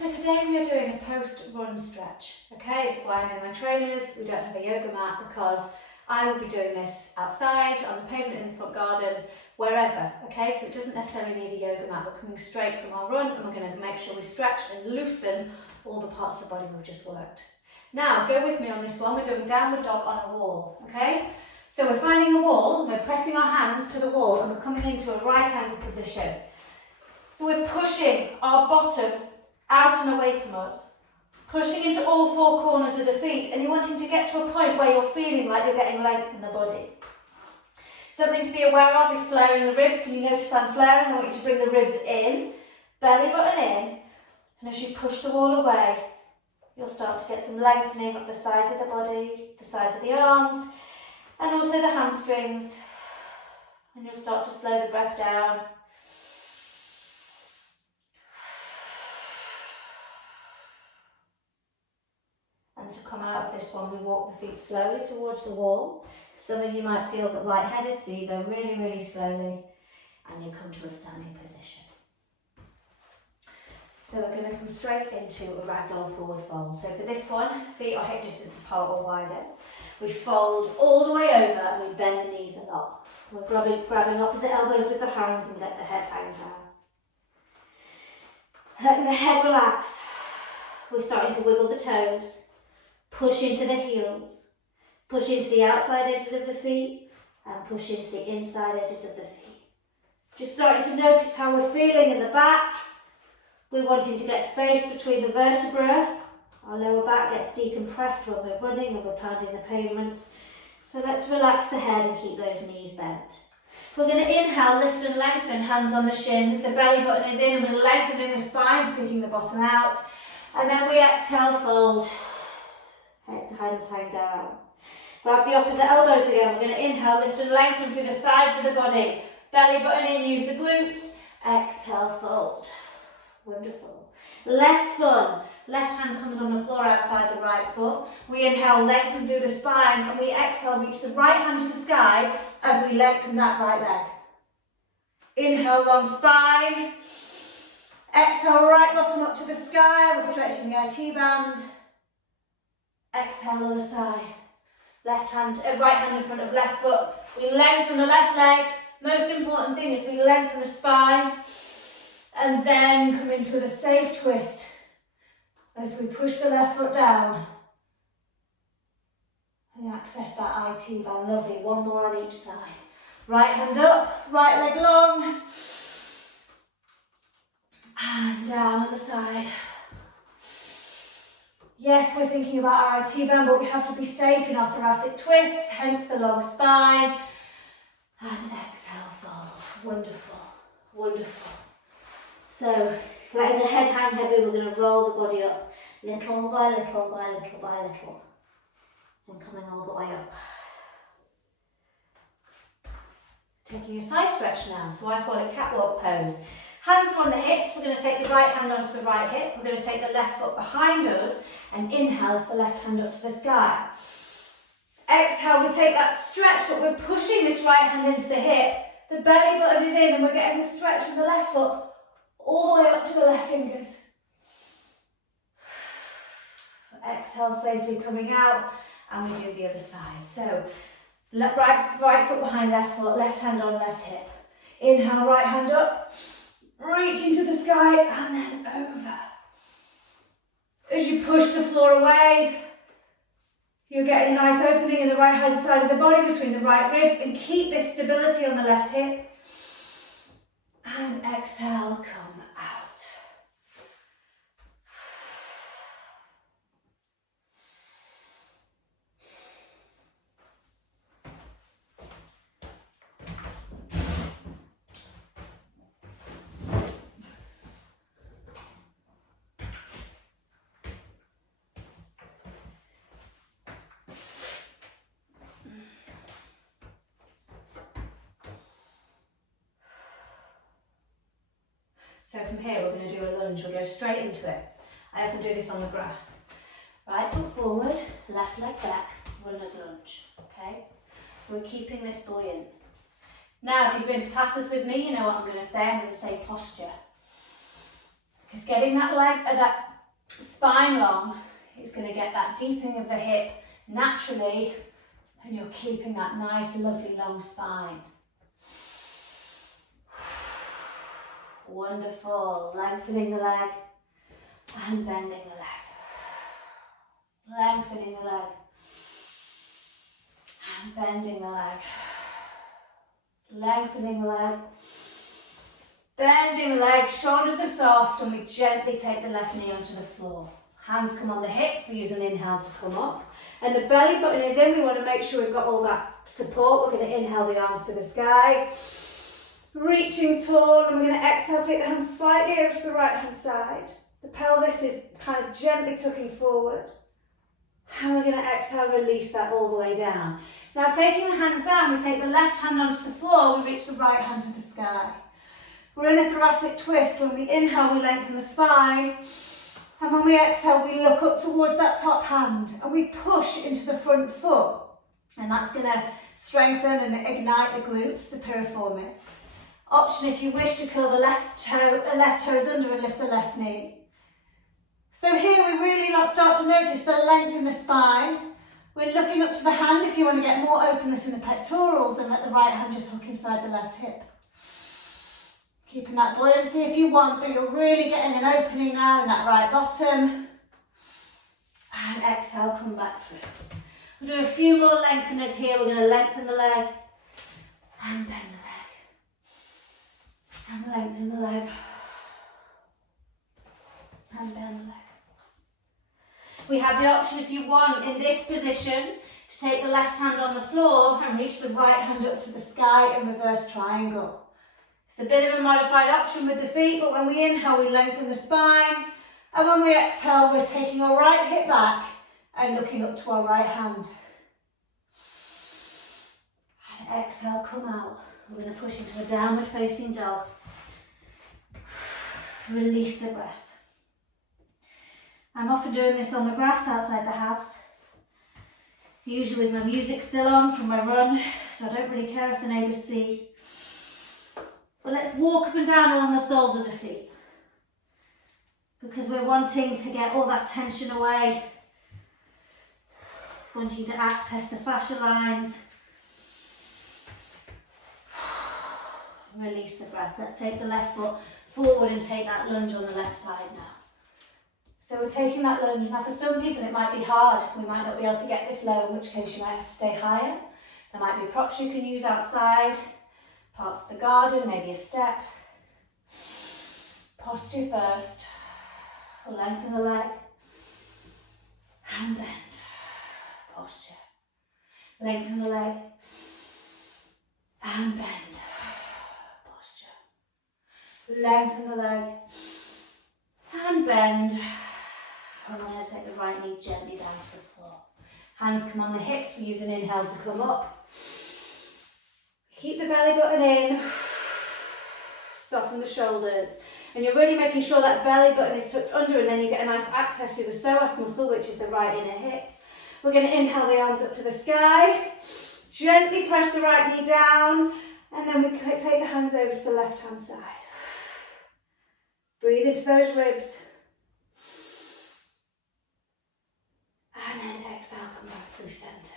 So today we are doing a post-run stretch, okay? It's why I'm in my trainers. We don't have a yoga mat because I will be doing this outside, on the pavement in the front garden, wherever, okay? So it doesn't necessarily need a yoga mat. We're coming straight from our run and we're going to make sure we stretch and loosen all the parts of the body we've just worked. Now, go with me on this one. We're doing downward dog on a wall, okay? So we're finding a wall, we're pressing our hands to the wall and we're coming into a right angle position. So we're pushing our bottom out and away from us, pushing into all four corners of the feet, and you're wanting to get to a point where you're feeling like you're getting length in the body. Something to be aware of is flaring the ribs. Can you notice I'm flaring? I want you to bring the ribs in, belly button in, and as you push the wall away, you'll start to get some lengthening of the sides of the body, the sides of the arms, and also the hamstrings, and you'll start to slow the breath down. And to come out of this one, we walk the feet slowly towards the wall. Some of you might feel lightheaded, so you go really, really slowly, and you come to a standing position. So we're going to come straight into a ragdoll forward fold. So for this one, feet are hip distance apart or wider. We fold all the way over and we bend the knees a lot. We're grabbing opposite elbows with the hands and we let the head hang down. Letting the head relax, we're starting to wiggle the toes. Push into the heels, push into the outside edges of the feet and push into the inside edges of the feet. Just starting to notice how we're feeling in the back. We're wanting to get space between the vertebrae. Our lower back gets decompressed when we're running and we're pounding the pavements. So let's relax the head and keep those knees bent. We're going to inhale, lift and lengthen, hands on the shins. The belly button is in and we're lengthening the spine, sticking the bottom out. And then we exhale, fold. Hands hang down. Grab the opposite elbows again. We're going to inhale, lift and lengthen through the sides of the body. Belly button in, use the glutes. Exhale, fold. Wonderful. Less fun. Left hand comes on the floor outside the right foot. We inhale, lengthen through the spine, and we exhale, reach the right hand to the sky as we lengthen that right leg. Inhale, long spine. Exhale, right bottom up to the sky. We're stretching the IT band. Exhale, other side. Right hand in front of left foot. We lengthen the left leg. Most important thing is we lengthen the spine. And then come into the safe twist as we push the left foot down. And access that IT band. Lovely. One more on each side. Right hand up, right leg long. And down, other side. Yes, we're thinking about our IT band, but we have to be safe in our thoracic twists, hence the long spine. And exhale, fold. Wonderful, wonderful. So, letting the head hang heavy, we're going to roll the body up, little by little by little by little. And coming all the way up. Taking a side stretch now, so I call it catwalk pose. Hands on the hips, we're going to take the right hand onto the right hip, we're going to take the left foot behind us and inhale the left hand up to the sky. Exhale, we take that stretch, but we're pushing this right hand into the hip. The belly button is in and we're getting the stretch from the left foot all the way up to the left fingers. Exhale, safely coming out, and we do the other side. So, right foot behind left foot, left hand on left hip. Inhale, right hand up. Reach into the sky and then over. As you push the floor away, you're getting a nice opening in the right hand side of the body between the right ribs, and keep this stability on the left hip. And exhale, come out. So from here we're going to do a lunge, we'll go straight into it. I often do this on the grass. Right foot forward, left leg back, runner's lunge, okay? So we're keeping this buoyant. Now if you've been to classes with me, you know what I'm going to say posture. Because getting that spine long, it's going to get that deepening of the hip naturally, and you're keeping that nice, lovely long spine. Wonderful. Lengthening the leg and bending the leg. Lengthening the leg and bending the leg. Lengthening the leg, bending the leg, shoulders are soft, and we gently take the left knee onto the floor. Hands come on the hips, we use an inhale to come up. And the belly button is in, we want to make sure we've got all that support. We're going to inhale the arms to the sky, reaching tall, and we're going to exhale, take the hands slightly over to the right hand side. The pelvis is kind of gently tucking forward. And we're going to exhale, release that all the way down. Now taking the hands down, we take the left hand onto the floor, we reach the right hand to the sky. We're in a thoracic twist. When we inhale, we lengthen the spine. And when we exhale, we look up towards that top hand and we push into the front foot. And that's going to strengthen and ignite the glutes, the piriformis. Option if you wish to curl the left toes under and lift the left knee. So here we really start to notice the length in the spine. We're looking up to the hand if you want to get more openness in the pectorals, and let the right hand just hook inside the left hip. Keeping that buoyancy if you want, but you're really getting an opening now in that right bottom. And exhale, come back through. We'll do a few more lengtheners here. We're going to lengthen the leg and bend the leg. And lengthen the leg and bend the leg. We have the option, if you want, in this position, to take the left hand on the floor and reach the right hand up to the sky in reverse triangle. It's a bit of a modified option with the feet, but when we inhale, we lengthen the spine, and when we exhale, we're taking our right hip back and looking up to our right hand. And exhale, come out. We're going to push into a downward facing dog. Release the breath. I'm often doing this on the grass outside the house, usually with my music still on from my run, so I don't really care if the neighbours see. But let's walk up and down along the soles of the feet, because we're wanting to get all that tension away, wanting to access the fascia lines. Release the breath. Let's take the left foot forward and take that lunge on the left side now. So we're taking that lunge. Now for some people it might be hard. We might not be able to get this low, in which case you might have to stay higher. There might be props you can use outside, parts of the garden, maybe a step. Posture first. We'll lengthen the leg and bend. Posture. Lengthen the leg and bend. Posture. Lengthen the leg and bend. And I'm going to take the right knee gently down to the floor. Hands come on the hips. We use an inhale to come up. Keep the belly button in. Soften the shoulders. And you're really making sure that belly button is tucked under, and then you get a nice access to the psoas muscle, which is the right inner hip. We're going to inhale the arms up to the sky. Gently press the right knee down. And then we take the hands over to the left hand side. Breathe into those ribs. And then exhale, come back through centre.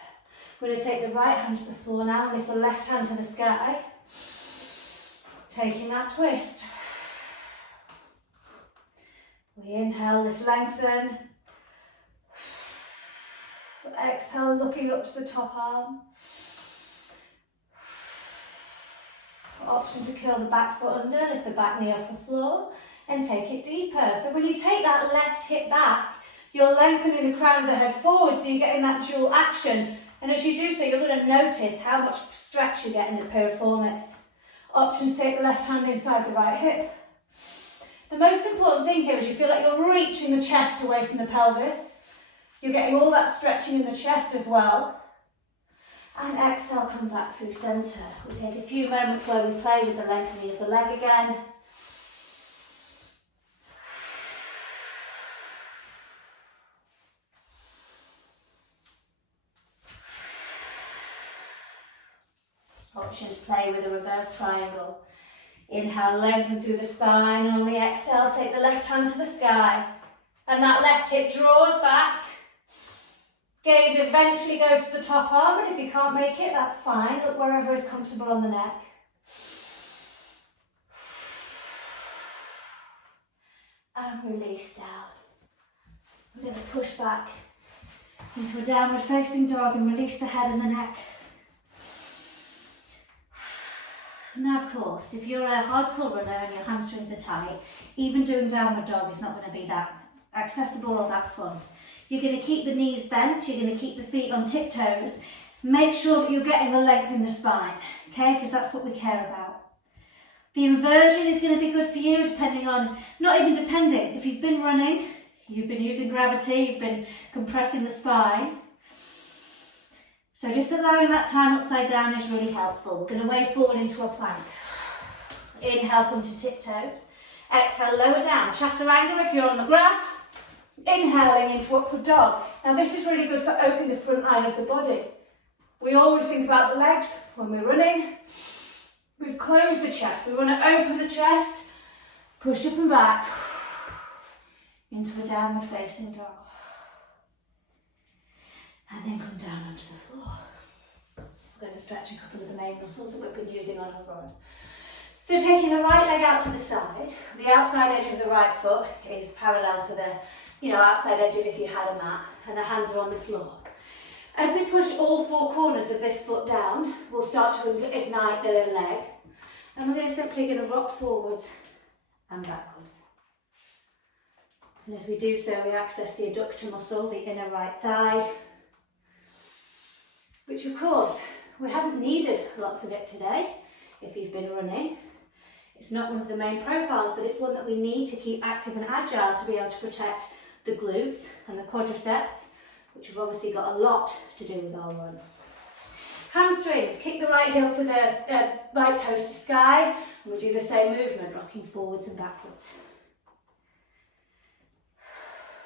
We're going to take the right hand to the floor now and lift the left hand to the sky. Taking that twist. We inhale, lift, lengthen. Exhale, looking up to the top arm. Option to curl the back foot under, lift the back knee off the floor and take it deeper. So when you take that left hip back, you're lengthening the crown of the head forward, so you're getting that dual action. And as you do so, you're going to notice how much stretch you get in the piriformis. Options, take the left hand inside the right hip. The most important thing here is you feel like you're reaching the chest away from the pelvis. You're getting all that stretching in the chest as well. And exhale, come back through centre. We'll take a few moments where we play with the lengthening of the leg again. Option to play with a reverse triangle. Inhale, lengthen through the spine, and on the exhale, take the left hand to the sky. And that left hip draws back. Gaze eventually goes to the top arm, but if you can't make it, that's fine. Look wherever is comfortable on the neck. And release down. We're going to push back into a downward facing dog and release the head and the neck. Now, of course, if you're a hardcore runner and your hamstrings are tight, even doing downward dog is not going to be that accessible or that fun. You're going to keep the knees bent, you're going to keep the feet on tiptoes. Make sure that you're getting the length in the spine, okay? Because that's what we care about. The inversion is going to be good for you depending on, not even depending, if you've been running, you've been using gravity, you've been compressing the spine. So just allowing that time upside down is really helpful. We're going to wave forward into a plank. Inhale, come to tiptoes. Exhale, lower down. Chaturanga if you're on the grass. Inhaling into upward dog. Now this is really good for opening the front line of the body. We always think about the legs when we're running. We've closed the chest. We want to open the chest, push up and back into a downward facing dog. And then come down onto the floor. We're going to stretch a couple of the main muscles that we've been using on our run. So taking the right leg out to the side, the outside edge of the right foot is parallel to the outside edge of if you had a mat, and the hands are on the floor. As we push all four corners of this foot down, we'll start to ignite the leg, and we're simply going to rock forwards and backwards. And as we do so, we access the adductor muscle, the inner right thigh, which of course, we haven't needed lots of it today, if you've been running. It's not one of the main profiles, but it's one that we need to keep active and agile to be able to protect the glutes and the quadriceps, which have obviously got a lot to do with our run. Hamstrings, kick the right heel to the right toes to sky, and we do the same movement, rocking forwards and backwards.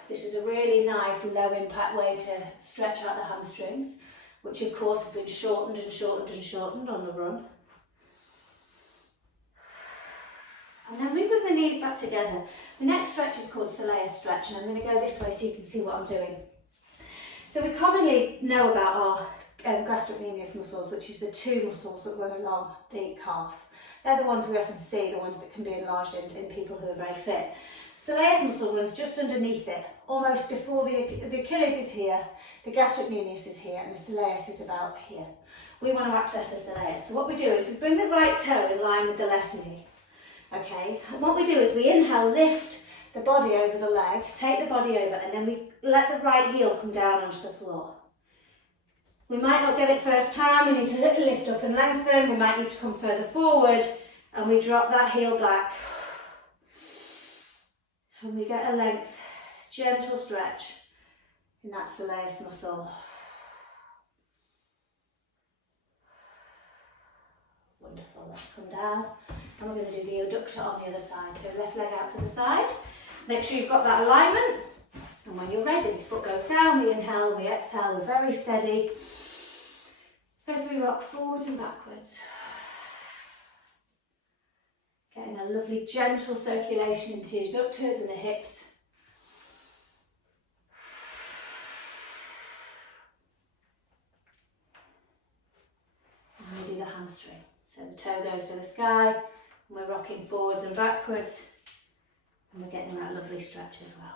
This is a really nice low impact way to stretch out the hamstrings, which of course have been shortened and shortened and shortened on the run. And then moving the knees back together. The next stretch is called Soleus stretch, and I'm going to go this way so you can see what I'm doing. So we commonly know about our gastrocnemius muscles, which is the two muscles that run along the calf. They're the ones we often see, the ones that can be enlarged in people who are very fit. Soleus muscle runs just underneath it, almost before the Achilles is here, the gastrocnemius is here, and the soleus is about here. We want to access the soleus. So what we do is we bring the right toe in line with the left knee. Okay, and what we do is we inhale, lift the body over the leg, take the body over, and then we let the right heel come down onto the floor. We might not get it first time, we need to lift up and lengthen, we might need to come further forward, and we drop that heel back. And we get a length, gentle stretch in that soleus muscle. Wonderful, let's come down. And we're going to do the adductor on the other side. So left leg out to the side. Make sure you've got that alignment. And when you're ready, foot goes down, we inhale, we exhale, we're very steady as we rock forwards and backwards. Getting a lovely gentle circulation into the adductors and the hips. And we do the hamstring. So the toe goes to the sky, and we're rocking forwards and backwards, and we're getting that lovely stretch as well.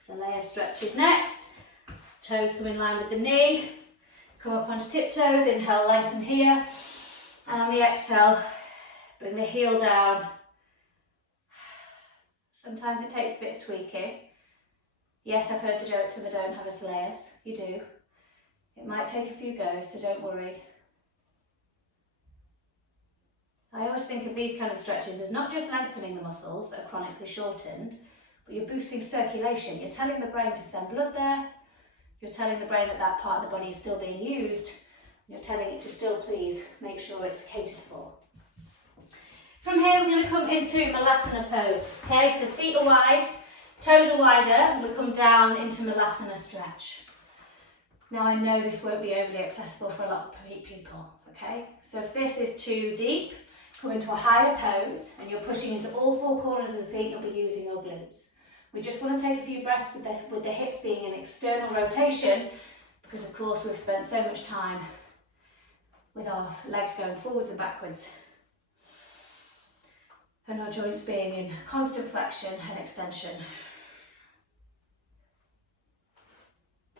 Soleus stretches next. Toes come in line with the knee, come up onto tiptoes, inhale, lengthen here, and on the exhale, bring the heel down. Sometimes it takes a bit of tweaking. Yes, I've heard the jokes if I don't have a soleus. You do. It might take a few goes, so don't worry. I always think of these kind of stretches as not just lengthening the muscles that are chronically shortened, but you're boosting circulation. You're telling the brain to send blood there. You're telling the brain that that part of the body is still being used. You're telling it to still please make sure it's catered for. From here, we're going to come into Malasana pose. Okay, so feet are wide, toes are wider, and we come down into Malasana stretch. Now I know this won't be overly accessible for a lot of people, okay? So if this is too deep, Go into a higher pose, and you're pushing into all four corners of the feet. You'll be using your glutes. We just want to take a few breaths with the hips being in external rotation, because of course we've spent so much time with our legs going forwards and backwards, and our joints being in constant flexion and extension.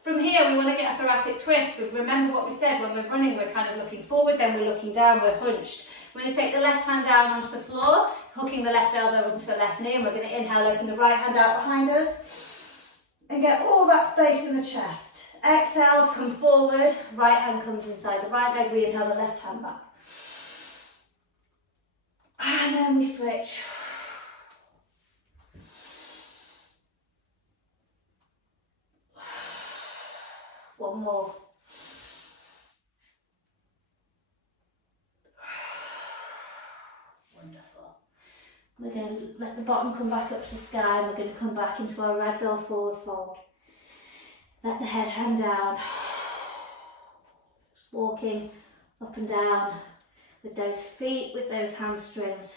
From here, we want to get a thoracic twist, but remember what we said, when we're running, we're kind of looking forward, then we're looking down, we're hunched. We're going to take the left hand down onto the floor, hooking the left elbow into the left knee, and we're going to inhale, open the right hand out behind us, and get all that space in the chest. Exhale, come forward, right hand comes inside the right leg, we inhale the left hand back. And then we switch. One more. Wonderful. We're going to let the bottom come back up to the sky, and we're going to come back into our ragdoll forward fold. Let the head hang down. Just walking up and down with those feet, with those hamstrings.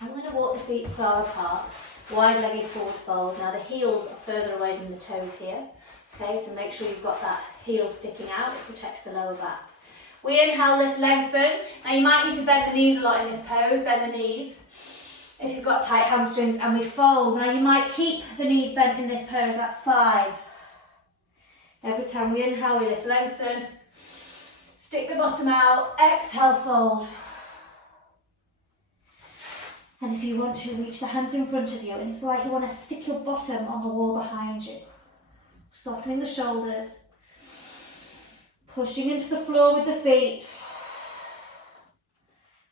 I'm going to walk the feet far apart. Wide-legged forward fold. Now the heels are further away than the toes here. Okay, so make sure you've got that heel sticking out. It protects the lower back. We inhale, lift, lengthen. Now you might need to bend the knees a lot in this pose. Bend the knees if you've got tight hamstrings, and we fold. Now you might keep the knees bent in this pose. That's fine. Every time we inhale, we lift, lengthen. Stick the bottom out. Exhale, fold. And if you want to, reach the hands in front of you, and it's like you want to stick your bottom on the wall behind you. Softening the shoulders. Pushing into the floor with the feet.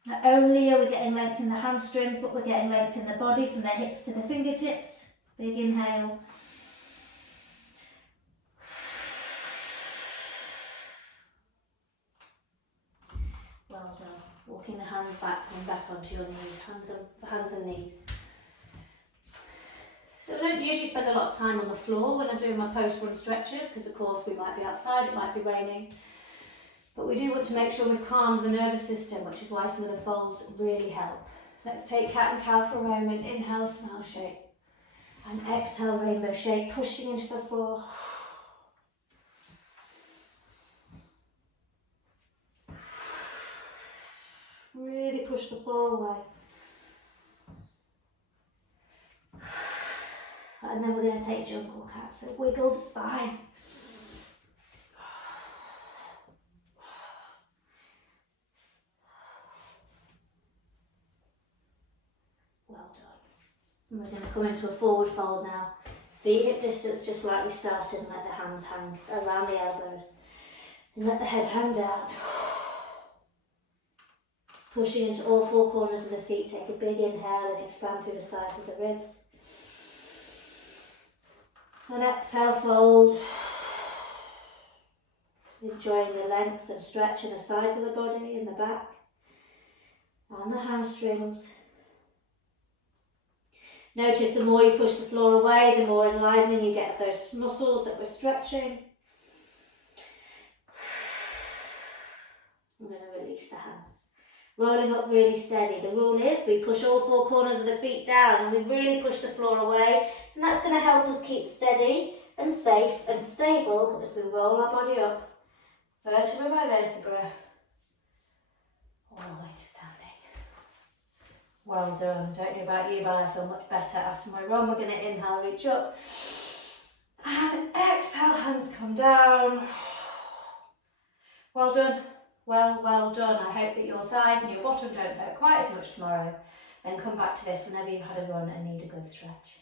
Not only are we getting length in the hamstrings, but we're getting length in the body from the hips to the fingertips. Big inhale. Well done. Walking the hands back, coming back onto your knees, hands and knees. So I don't usually spend a lot of time on the floor when I'm doing my post-run stretches, because of course we might be outside, it might be raining. But we do want to make sure we've calmed the nervous system, which is why some of the folds really help. Let's take cat and cow for a moment. Inhale, smile shape. And exhale, rainbow shape, pushing into the floor. Really push the floor away. And then we're going to take jungle cat. So wiggle the spine. Well done. And we're going to come into a forward fold now. Feet hip distance, just like we started, and let the hands hang around the elbows. And let the head hang down. Pushing into all four corners of the feet, take a big inhale and expand through the sides of the ribs. And exhale, fold. Enjoying the length and stretch in the sides of the body, in the back, and the hamstrings. Notice the more you push the floor away, the more enlivening you get of those muscles that we're stretching. I'm going to release the hands. Rolling up really steady. The rule is we push all four corners of the feet down and we really push the floor away, and that's going to help us keep steady and safe and stable as we roll our body up, vertebra by vertebra, all the way to standing. Well done. Don't know about you, but I feel much better after my run. We're going to inhale, reach up, and exhale, hands come down. Well done. Well done. I hope that your thighs and your bottom don't hurt quite as much tomorrow. Then come back to this whenever you've had a run and need a good stretch.